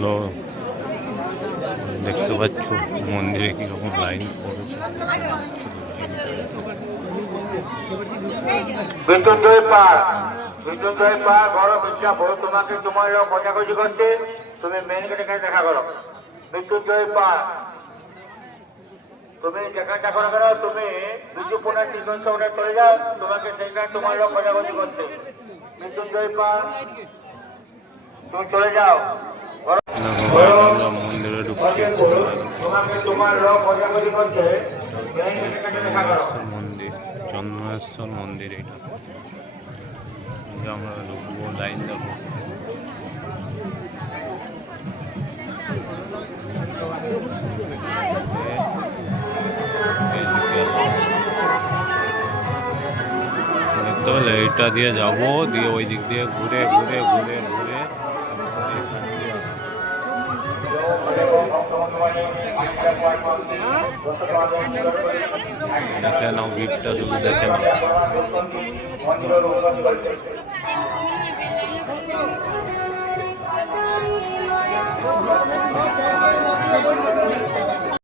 লো- দেখতে পাচ্ছ মন্দিরে কিরকম লাইন পড়েছে। মৃত্যুঞ্জয় পার্ক, মৃত্যুঞ্জয় পার্ক বড় মির্জাপুর। তোমাকে তোমার লোক খোঁজাখুঁজি করছে, তুমি মেন গেটে এখানে দেখা করো। মৃত্যুঞ্জয় পার্ক, তুমি যেখানটা করো কেন, তুমি বিজুপুরা টিকন চৌড়ে চলে যাও, তোমাকে সেইখানে তোমার লোক খোঁজাখুঁজি করছে। মৃত্যুঞ্জয় পার্ক, তুমি চলে যাও। আমরা মন্দিরে ঢুকছি। তোমাকে তোমার লোক খোঁজাখুঁজি করছে, মেন গেটে এখানে দেখা করো। চন্দনেশ্বর মন্দির, চন্দনেশ্বর মন্দির এটা। আমরা ঢুকবো, লাইন দেবো। দেখতে পেলে এইটা দিয়ে যাবো, দিয়ে ওই দিক দিয়ে ঘুরে ঘুরে ঘুরে ঘুরে এখান দিয়ে দেখে নাও, ভিড়টা শুধু দেখে নাও।